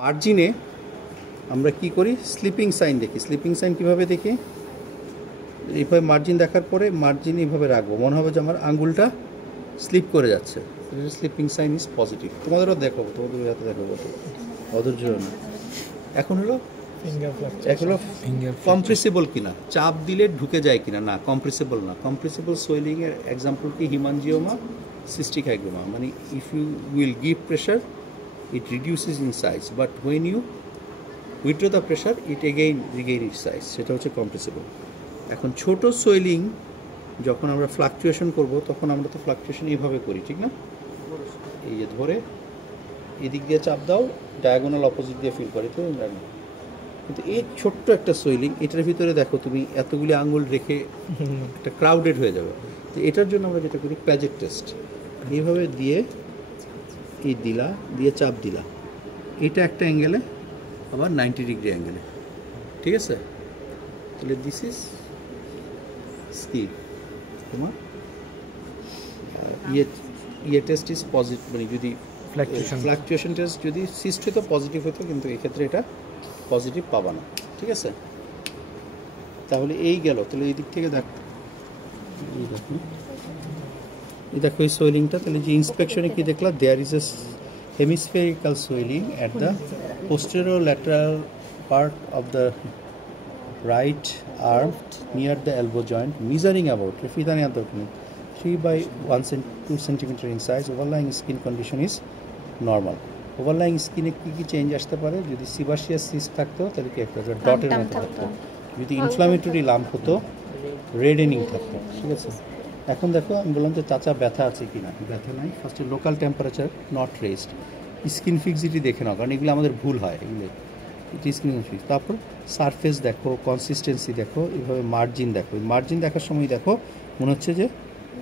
মার্জিনে আমরা কি করি, স্লিপিং সাইন দেখি। স্লিপিং সাইন কীভাবে দেখি? এইভাবে মার্জিন দেখার পরে মার্জিন এইভাবে রাখবো, মনে হবে যে আমার আঙ্গুলটা স্লিপ করে যাচ্ছে। Slipping sign is positive. তোমাদেরও দেখাবো, তোমাদের হাতে দেখাবো, অধৈর্য না। এখন হলো এগুলো কম্প্রেসিবল কিনা, চাপ দিলে ঢুকে যায় কিনা। না, কম্প্রেসিবল না। কম্প্রেসিবল সোয়েলিংয়ের এক্সাম্পল কি? Haemangioma, cystic hygroma. মানে if you will give pressure it reduces in size, but when you withdraw the pressure it again regain its size, সেটা হচ্ছে কম্প্রেসিবল। এখন ছোট সোয়েলিং যখন আমরা ফ্লাকচুয়েশন করব তখন আমরা তো ফ্লাকচুয়েশন এইভাবে করি, ঠিক না? এই যে ধরে এদিক দিয়ে চাপ দাও, ডায়াগোনাল অপোজিট দিয়ে ফিল করে, তো কিন্তু এই ছোট্ট একটা সোয়েলিং, এটার ভিতরে দেখো তুমি এতগুলি আঙুল রেখে একটা ক্রাউডেড হয়ে যাবে। তো এটার জন্য আমরা যেটা করি প্যাজেট টেস্ট, এইভাবে দিয়ে এই দিলা দিয়ে চাপ দিলা, এটা একটা অ্যাঙ্গেলে, আবার 90 ডিগ্রি অ্যাঙ্গেলে, ঠিক আছে? তাহলে দিস ইজ স্কিল। তোমার ইয়ে টেস্ট ইজ পজিটিভ, মানে যদি ফ্লাকচুয়েশন টেস্ট যদি সিস্ট হতো পজিটিভ হতো, কিন্তু এক্ষেত্রে এটা পজিটিভ পাবা না, ঠিক আছে? তাহলে এই গেল। তাহলে এই দিক থেকে দেখো, এই দেখো এই সোয়েলিংটা। তাহলে যে ইন্সপেকশনে কি দেখলা, there is a hemispherical swelling at the posterior lateral part of the right arm near the elbow joint, measuring about 3/2 centimetre in size. Overlying skin condition is normal. Overlying স্কিনে কী কী চেঞ্জ আসতে পারে? যদি সিবাসিয়াস সিস্ট থাকতো তাহলে কি একটা ডটের মতো থাকতো, যদি ইনফ্লামেটরি লাম্প হতো রেডেনিং থাকতো, ঠিক আছে? এখন দেখো, আমি বললাম যে চাচা ব্যথা আছে কি না, ব্যথা নাই। ফার্স্টে local temperature not raised, skin fixity দেখে নাও, কারণ এগুলো আমাদের ভুল হয়, এগুলো স্কিন ফিক্স। তারপর সারফেস দেখো, কনসিস্টেন্সি দেখো, এইভাবে মার্জিন দেখো। মার্জিন দেখার সময় দেখো মনে হচ্ছে যে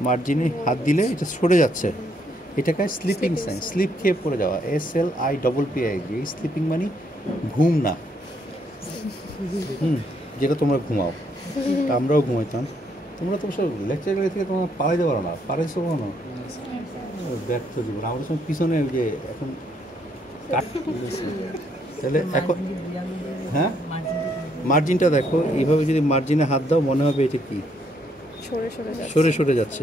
মার্জিনে হাত দিলে এটা সরে যাচ্ছে, এটাকে স্লিপিং সাইন, স্লিপ খেয়ে পড়ে যাওয়া, SLIPPING। এই স্লিপিং মানে ঘুম না, যেটা তোমরা ঘুমাও, আমরাও ঘুমাইতাম। তোমরা তো সব লেকচার করে থেকে তোমরা পালাইতে পারো না, পারাইছো না, ব্যর্থ জীবন। আমাদের সঙ্গে পিছনে যে এখন কাট, তাহলে এখন হ্যাঁ মার্জিনটা দেখো, এইভাবে যদি মার্জিনে হাত দাও মনে হবে এটা কি সরে সরে যাচ্ছে,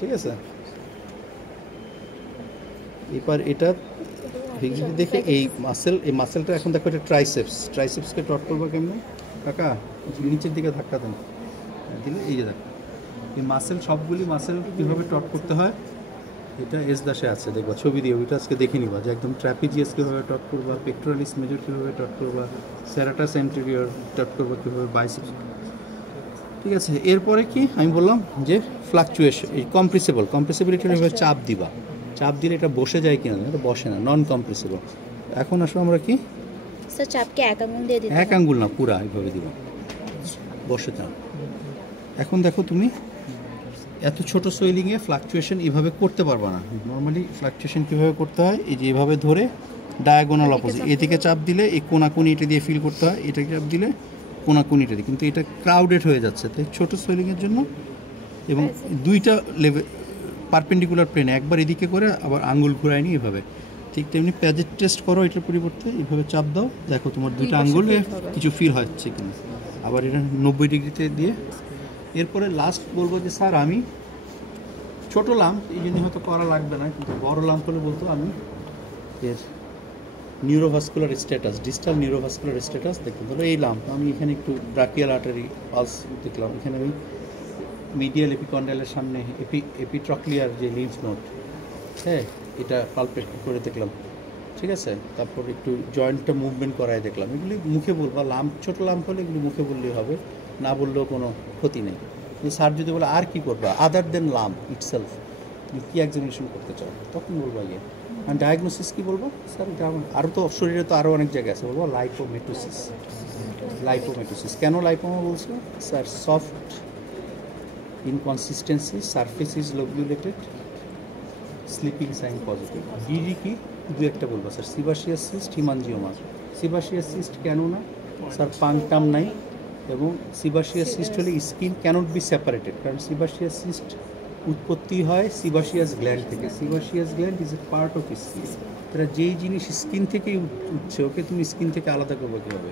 ঠিক আছে? এবার এটা দেখে এই মাসেলটা এখন দেখো, এটা ট্রাইসেপসকে টট করবো কেমন কাকা? নিচের দিকে ধাক্কা দেন, দিলে এই যে দেখো এই মাসেল, সবগুলি মাসেল কীভাবে টট করতে হয়, এটা এস দাসে আছে, দেখবা ছবি দিয়ে, ওইটা আজকে দেখে নিবা যে একদম ট্র্যাপিজিয়াস কীভাবে টট করবা, পেক্টোরালিস মেজর কীভাবে টট করবা, সেরাটাস অ্যান্টেরিয়র টট করবা কীভাবে, বাইসেপস, ঠিক আছে? এরপরে কি আমি বললাম যে ফ্লাকচুয়েশন, এই কম্প্রেসিবিলিটি এভাবে চাপ দিবা, চাপ দিলে এটা বসে যায় কিনা, এটা বসে না, নন কম্প্রেসিবল। এখন আসো আমরা কি স্যার চাপকে এক আঙ্গুল দিয়ে দিতে, এক আঙ্গুল না, পুরা এইভাবে দিবা, বসে যাও। এখন দেখো তুমি এত ছোট সোয়েলিংয়ে ফ্লাকচুয়েশন এভাবে করতে পারবা না। নর্মালি ফ্লাকচুয়েশন কীভাবে করতে হয়, এই যে এভাবে ধরে ডায়াগোনাল অপোজিট, এদিকে চাপ দিলে এই কোনাকুনি এটা দিয়ে ফিল করতে হয়, এটাকে চাপ দিলে কোনাকুনি এটা দিয়ে, কিন্তু এটা ক্রাউডেড হয়ে যাচ্ছে তাই ছোট সোয়েলিংয়ের জন্য। এবং দুইটা লেভেল পারপেন্ডিকুলার প্লেনে, একবার এদিকে করে আবার আঙ্গুল ঘুরায় নি এভাবে। ঠিক তেমনি প্যাজেট টেস্ট করো, এটার পরিবর্তে এইভাবে চাপ দাও, দেখো তোমার দুইটা আঙ্গুলে কিছু ফিল হচ্ছে কিনা। আবার এটা 90 ডিগ্রিতে দিয়ে। এরপরে লাস্ট বলবো যে স্যার আমি ছোটো লাম্প, এই জন্য হয়তো করা লাগবে না, কিন্তু বড় লাম্প হলে বলতো আমি এর neurovascular status, distal neurovascular status দেখতে। ধরো এই লাম্প, আমি এখানে একটু ব্রাকিয়াল আর্টারি পালস দেখলাম, এখানে আমি মিডিয়াল এপিকন্ডালের সামনে এপিট্রক্লিয়ার যে লিম্ফ নোড, হ্যাঁ, এটা পালপেট করে দেখলাম, ঠিক আছে? তারপর একটু জয়েন্টটা মুভমেন্ট করায় দেখলাম। এগুলি মুখে বলবো, লাম্প ছোটো লাম্প হলে এগুলি মুখে বললেই হবে, না বললেও কোনো ক্ষতি নেই। স্যার যদি বলে আর কি করবা আদার দেন লাম্প ইটসেলফ, তুমি কী এক্সামিনেশন করতে চাও, তখন বলবো ইয়ে। আর ডায়াগনোসিস কী বলবো? স্যার এটা আরও তো শরীরে তো আরও অনেক জায়গায় আছে, বলবো লাইপোমেটোসিস। কেন লাইপোমা বলছো? Sir soft inconsistency, surface is lobulated, slipping sign positive. DD কি দু একটা বলবো sir, sebaceous cyst, hemangioma. Sebaceous cyst কেন না স্যার? পাংটাম নাই, এবং সিবাসিয়াস সিস্ট হলে স্কিন ক্যানট বি সেপারেটেড, কারণ সিবাসিয়াস সিস্ট উৎপত্তি হয় সিবাসিয়াস গ্ল্যান্ড থেকে। Sebaceous gland is a part of skin. তারা যেই জিনিস স্কিন থেকেই উঠছে, ওকে তুমি স্কিন থেকে আলাদা করবে কীভাবে?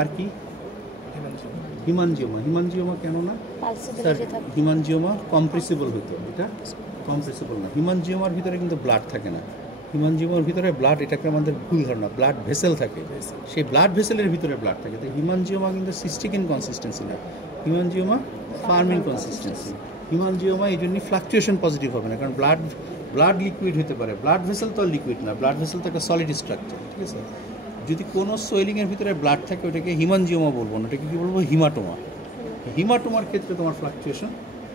আর কি? হিমানজিওমা। হিমানজিওমা কেন না স্যার? হিমানজিওমা কম্প্রেসিবল হইতো, এটা কম্প্রেসিবল না। হিমানজিওমার ভিতরে কিন্তু ব্লাড থাকে না। হিমানজিওমার ভিতরে ব্লাড, এটাকে আমাদের ভুল ধারণা, ব্লাড ভেসেল থাকে, সেই ব্লাড ভেসেলের ভিতরে ব্লাড থাকে। তো হিমানজিওমা কিন্তু সিস্টিক ইন কনসিস্টেন্সি না, হিমানজিওমা ফার্মিং কনসিস্টেন্সি। হিমানজিওমা এই জন্যই ফ্লাকচুয়েশন পজিটিভ হবে না, কারণ ব্লাড লিকুইড হতে পারে, ব্লাড ভেসেল তো লিকুইড না, ব্লাড ভেসেল তো একটা সলিড স্ট্রাকচার, ঠিক আছে? যদি কোনো সোয়েলিংয়ের ভিতরে ব্লাড থাকে ওটাকে হিমানজিওমা বলবো না, ওটাকে কী বলবো? হিমাটোমা। হিমাটোমার ক্ষেত্রে তোমার ফ্লাকচুয়েশন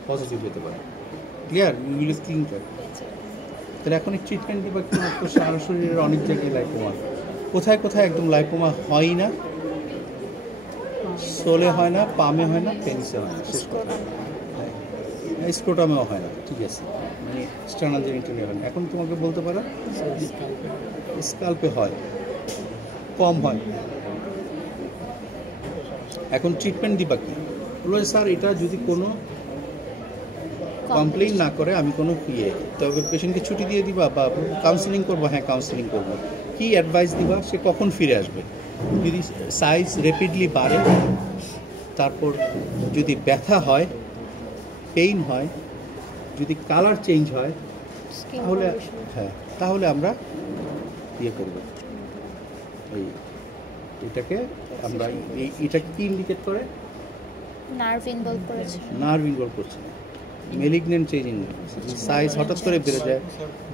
পজিটিভ হতে পারে। Clear? You will clean care. তাহলে এখন এই ট্রিটমেন্ট দিবা কি? তো সারা শরীরের অনেক জায়গায় লাইপোমা। কোথায় কোথায় একদম লাইপোমা হয় না? সোলে হয় না, পামে হয় না, পেনিসে হয় না, শেষ কথা। স্ক্রোটামেও হয় না, ঠিক আছে, মানে এক্সটার্নাল জেনিটাল হয় না। এখন তোমাকে বলতে পারো স্কাল্পে হয়, কম হয়। এখন ট্রিটমেন্ট দিবা কি? বললো স্যার এটা যদি কোনো কমপ্লেইন না করে, আমি কোনো তবে পেশেন্টকে ছুটি দিয়ে দিবা বা কাউন্সিলিং করবো? হ্যাঁ, কাউন্সিলিং করবো। কী অ্যাডভাইস দিবা? সে কখন ফিরে আসবে? যদি সাইজ র্যাপিডলি বাড়ে, তারপর যদি ব্যথা হয়, পেইন হয়, যদি কালার চেঞ্জ হয়, তাহলে তাহলে আমরা করব এটাকে আমরা এটাকে কি ইন্ডিকেট করে? নার্ভ ইনভলভ করছে, মেলিগন্যান্ট চেঞ্জিং, সাইজ হঠাৎ করে বেড়ে যায়,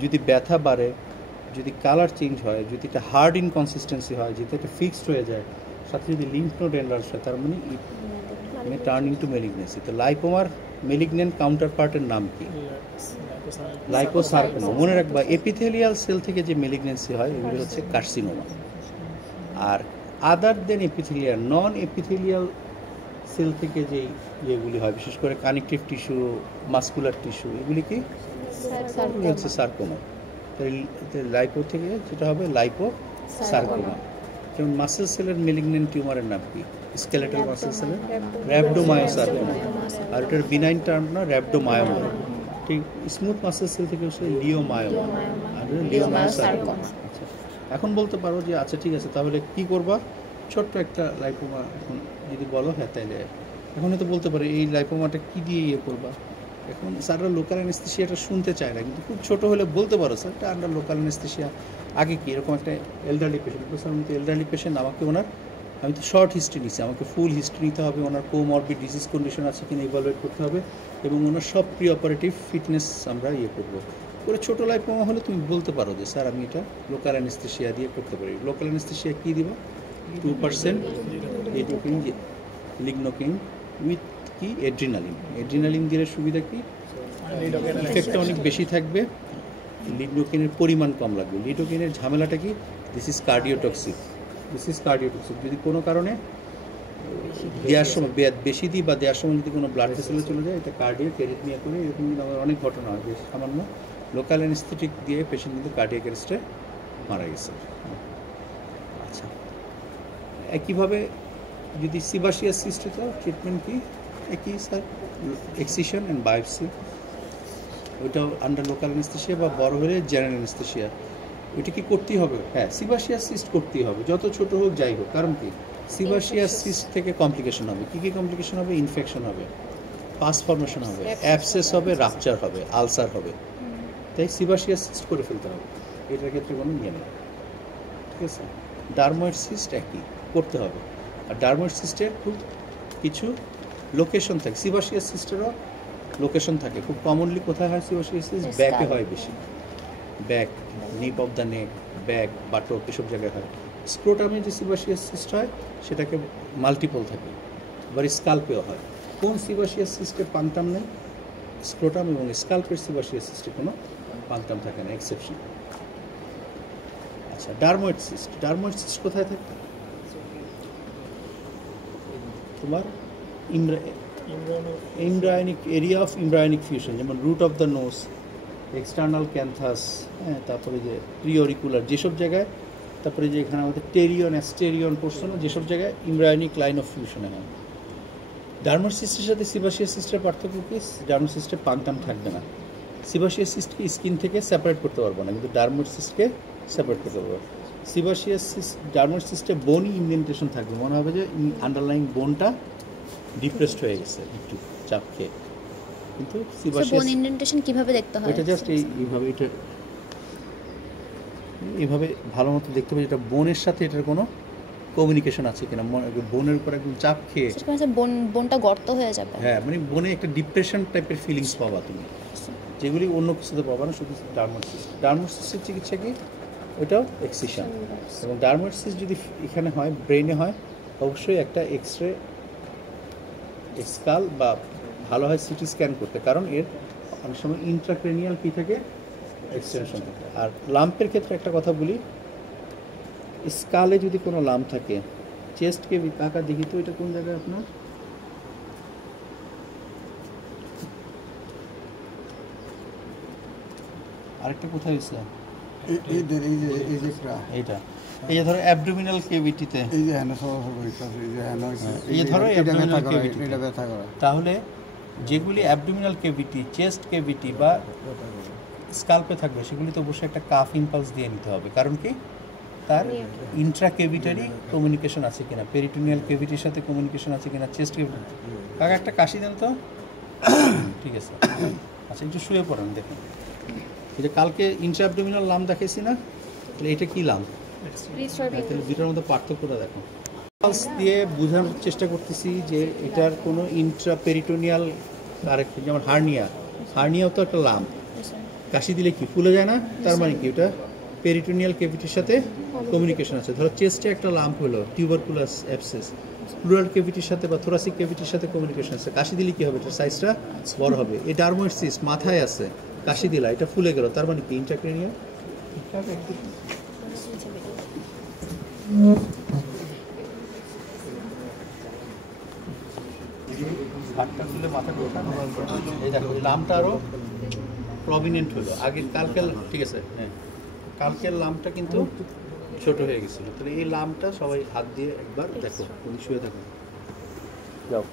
যদি ব্যথা বাড়ে, যদি কালার চেঞ্জ হয়, যদি এটা হার্ড ইনকনসিস্টেন্সি হয়, যদি এটা ফিক্সড হয়ে যায়, সাথে যদি লিম্ফ নোড এনলার্জ হয়, তার মানে টার্নিং টু মেলিগনেন্সি। তো লাইপোমার মেলিগন্যান্ট কাউন্টার পার্টের নাম কি? লাইপোসার্কোমা। মনে রাখবা, এপিথেলিয়াল সেল থেকে যে মেলিগনেন্সি হয় এগুলো হচ্ছে কার্সিনোমা। আর আদার দেন এপিথেলিয়াল, নন এপিথেলিয়াল সেল থেকে যে ইয়েগুলি হয়, বিশেষ করে কানেকটিভ টিস্যু, মাসকুলার টিস্যু, এগুলি কি হচ্ছে সার্কোমা। লাইপো থেকে যেটা হবে লাইপোসার্কোমা। যেমন মাসেল সেলের মেলিগন্যান্ট টিউমারের নাম কি? স্কেলেটাল মাসেল সেলের র‍্যাবডোমায়োসার্কোমা। আর এটার বিনাইন টার্ম না র‍্যাবডোমায়োমা। ঠিক, স্মুথ মাসেল সেল থেকে হচ্ছে লিওমায়োমা, আর লিওমায়োসার্কোমা। আচ্ছা, এখন বলতে পারো যে আচ্ছা ঠিক আছে, তাহলে কি করবা? ছোট্ট একটা লাইপোমা এখন যদি বলো, হ্যাঁ তাইলে এখন তো বলতে পারে এই লাইপোমাটা কি দিয়ে করবা। এখন স্যাররা লোকাল অ্যানেস্থেশিয়াটা শুনতে চায় না, কিন্তু খুব ছোটো হলে বলতে পারো স্যার এটা আন্ডার লোকাল অ্যানেস্থেশিয়া। আগে কি এরকম একটা এলডারলি পেশেন্ট, স্যার আমি তো এলডারলি পেশেন্ট, আমাকে আমি তো শর্ট হিস্ট্রি নিচ্ছি, আমাকে ফুল হিস্ট্রি নিতে হবে, ওনার কোমরবিড ডিজিজ কন্ডিশন আছে কিনা ইভালুয়েট করতে হবে, এবং ওনার সব প্রি অপারেটিভ ফিটনেস আমরা করবো। করে ছোটো লাইপোমা হলে তুমি বলতে পারো যে স্যার আমি এটা লোকাল অ্যানেস্থেশিয়া দিয়ে করতে পারি। লোকাল অ্যানেস্থেশিয়া কী দিবা? 2% লিগনোকিন উইথ কি এড্রিনালিন দিলে সুবিধা কি? ইফেক্টটা অনেক বেশি থাকবে, লিডোকিনের পরিমাণ কম লাগবে। লিডোকিনের ঝামেলাটা কি? This is cardiotoxic. যদি কোনো কারণে দেওয়ার সময় বেশি দিই বা দেওয়ার সময় যদি কোনো ব্লাড ভেসেলে চলে যায়, এটা কার্ডিয়াক এরিথমিয়া করে, এরকম কিন্তু আমার অনেক ঘটনা হয় যে সামান্য লোকাল অ্যানেস্থেটিক দিয়ে পেশেন্ট কিন্তু কার্ডিয়াক অ্যারেস্টে মারা গেছে। আচ্ছা, একইভাবে যদি সিবাসিয়াস সিস্ট হতো, ট্রিটমেন্ট কি একই স্যার? Excision and biopsy. ওইটাও আন্ডার লোকাল অ্যানেস্থেশিয়া, বা বড় হলে জেনারেল অ্যানেস্থেশিয়া। ওইটা কি করতেই হবে? হ্যাঁ, সিবাসিয়াস সিস্ট করতেই হবে, যত ছোট হোক যাই হোক। কারণ কি? সিবাসিয়াস সিস্ট থেকে কমপ্লিকেশন হবে। কী কী কমপ্লিকেশন হবে? ইনফেকশন হবে, পাস ফর্মেশন হবে, অ্যাবসেস হবে, রাপচার হবে, আলসার হবে। তাই সিবাসিয়াস সিস্ট করে ফেলতে হবে, এটার ক্ষেত্রে কোনো নেই, ঠিক আছে? ডার্ময়েড সিস্ট একই করতে হবে। আর ডার্ময়েড সিস্টের খুব কিছু লোকেশন থাকে, সিবাসিয়াস সিস্টেরও লোকেশন থাকে। খুব কমনলি কোথায় হয় সিবাসিয়াস সিস্ট? ব্যাকে হয় বেশি, back, nape of the neck, back, buttock, এসব জায়গায় হয়। স্ক্রোটামে যে সিবাসিয়াস সিস্ট হয় সেটাকে মাল্টিপল থাকে, আবার স্কাল্পেও হয়। কোন সিবাসিয়াস সিস্টের পান্টাম নেই? স্ক্রোটাম এবং স্কাল্পের সিবাসিয়াস সিস্টে কোনো পান্টাম থাকে না, এক্সেপশন। আচ্ছা, ডার্ময়েড সিস্ট কোথায় থাকে? তোমার embryonic area of embryonic fusion, যেমন root of the nose, external canthus, হ্যাঁ, তারপরে যে প্রিঅরিকুলার যেসব জায়গায়, তারপরে যে এখানে আমাদের টেরিয়ন অ্যাস্টেরিয়ন পোর্শন, যেসব জায়গায় এমব্রায়োনিক লাইন অফ ফিউশনে হয়। ডার্মার সিস্টের সাথে সিবাসিয়াস সিস্টের পার্থক্য কি? ডার্মার সিস্টে পাংটাম থাকবে না, সিবাসিয়াস সিস্টকে স্কিন থেকে সেপারেট করতে পারবো না, কিন্তু ডার্মার সিস্টকে সেপারেট করতে পারবো। সিবাসিয়াস ডার্মার সিস্টে বোনই ইনডেন্টেশন থাকবে, মনে হবে যে আন্ডারলাইং বোনটা ডিপ্রেসড হয়ে গেছে একটু চাপ খেয়ে, কিন্তু সিবাসিয়াস বোন ইনডেন্টেশন কিভাবে দেখতে হয়? এটা জাস্ট এইভাবে, এটা এইভাবে ভালো মতো দেখতে পাবে এটা বোনের সাথে এটার কোনো কমিউনিকেশন আছে কিনা, বোনের উপর একদম চাপ খেয়ে সেটা মানে বোনটা গর্ত হয়ে যাবে। হ্যাঁ, মানে বোনে একটা ডিপ্রেশন টাইপের ফিলিংস পাবা তুমি, যেগুলি অন্য কিছুতে পাবা না, শুধু ডার্মাটোসিস। ডার্মাটোসিসের চিকিৎসা কি? ওটাও এক্সিশন। এবং ডার্মাটোসিস যদি এখানে হয়, ব্রেনে হয়, অবশ্যই একটা এক্সরে স্কাল বা ভালো হয় সিটি স্ক্যান করতে, কারণ এর অনেক সময় ইন্ট্রাক্রেনিয়াল কি থাকে, এক্সটেনশন থাকে। আর লাম্পের ক্ষেত্রে একটা কথা বলি, স্কালে যদি কোনো লাম্প থাকে, চেস্টকে কাকা দেখি তো এটা কোন জায়গায় আপনার, আরেকটা কোথায় হয়েছে এইটা, এই যে ধরো অ্যাবডোমিনাল কেভিটিতে, এই যে ধরো অ্যাবডোমিনাল কেভিটি, তাহলে যেগুলি অ্যাবডোমিনাল কেভিটি, চেস্ট কেভিটি বা স্কাল্পে থাকবে সেগুলি তো অবশ্যই একটা কাফ ইম্পালস দিয়ে নিতে হবে, কারণ কি তার ইন্ট্রাকেভিটারি কমিউনিকেশন আছে কিনা, পেরিটোনিয়াল কেভিটির সাথে কমিউনিকেশন আছে কিনা, চেস্ট কেভিটি। কাকা একটা কাশি দেন তো, ঠিক আছে। আচ্ছা, একটু শুয়ে পড়েন, দেখুন এই যে কালকে ইন্ট্রা অ্যাবডোমিনাল লাম্প দেখাইছি না, তাহলে এটা কি লাম্প, তাহলে দুটোর মধ্যে পার্থক্যটা দেখো। পালস দিয়ে বোঝানোর চেষ্টা করতেছি যে এটার কোনো ইন্ট্রা পেরিটোনিয়াল, আরেকটা যেমন হার্নিয়াও তো একটা লাম্প, কাশি দিলে কি ফুলে যায় না, তার মানে কি ওটা পেরিটোনিয়াল কেভিটির সাথে কমিউনিকেশন আছে। ধরো চেস্টে একটা লাম্প হলো, টিউবারকুলাস অ্যাবসেস, প্লুরাল কেভিটির সাথে বা থোরাসিক কেভিটির সাথে কমিউনিকেশন আছে, কাশি দিলে কি হবে, এটা সাইজটা বড় হবে। এই ডার্মোয়েড সিস্ট মাথায় আছে, কাশি দিলা এটা ফুলে গেল, তার মানে কি ইন্ট্রাক্রেনিয়াল। হাতটা তুলে মাথা ওঠানো, এই দেখো লাম্পটা আরও প্রমিনেন্ট হলো, আগে কালকের, ঠিক আছে, হ্যাঁ কালকের লাম্পটা কিন্তু ছোট হয়ে গেছিলো, তাহলে এই লাম্পটা সবাই হাত দিয়ে একবার দেখো, শুয়ে দেখো, যাও।